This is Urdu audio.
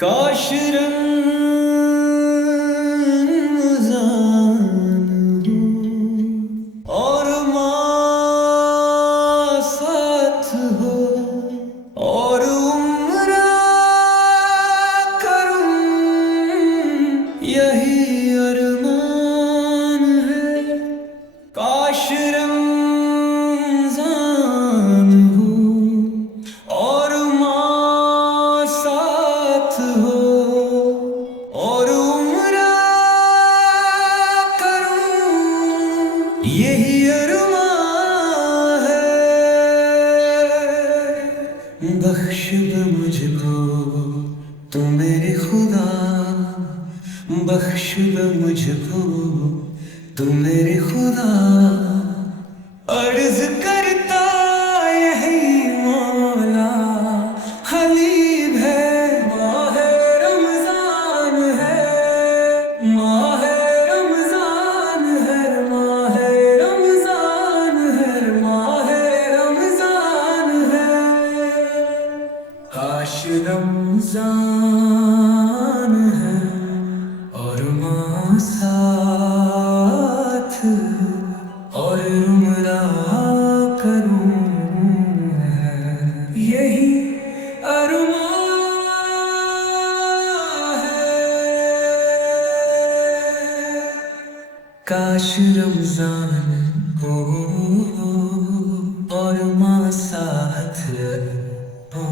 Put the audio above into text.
کاش رمضان ہو اور ماں ساتھ ہو اور عمرہ کروں، یہی ارمان ہے۔ کاش رمضان ہو اور ماں ساتھ ہو اور عمرہ کروں، یہی ارمان ہے۔ بخش دے مجھ کو تو میرے خدا، بخش دے مجھ کو تو میرے خدا، عرض کرتا یہی مولا، حبیب ہے ماہ رمضان ہے، ماہ رمضان ہے، ماہ رمضان ہے، ماہ رمضان ہے۔ کاش رمضان ہے اور ماں ساتھ اور عمرہ کروں، یہی ارمان ہے۔ کاش رمضان ہو اور ماں ساتھ ہو۔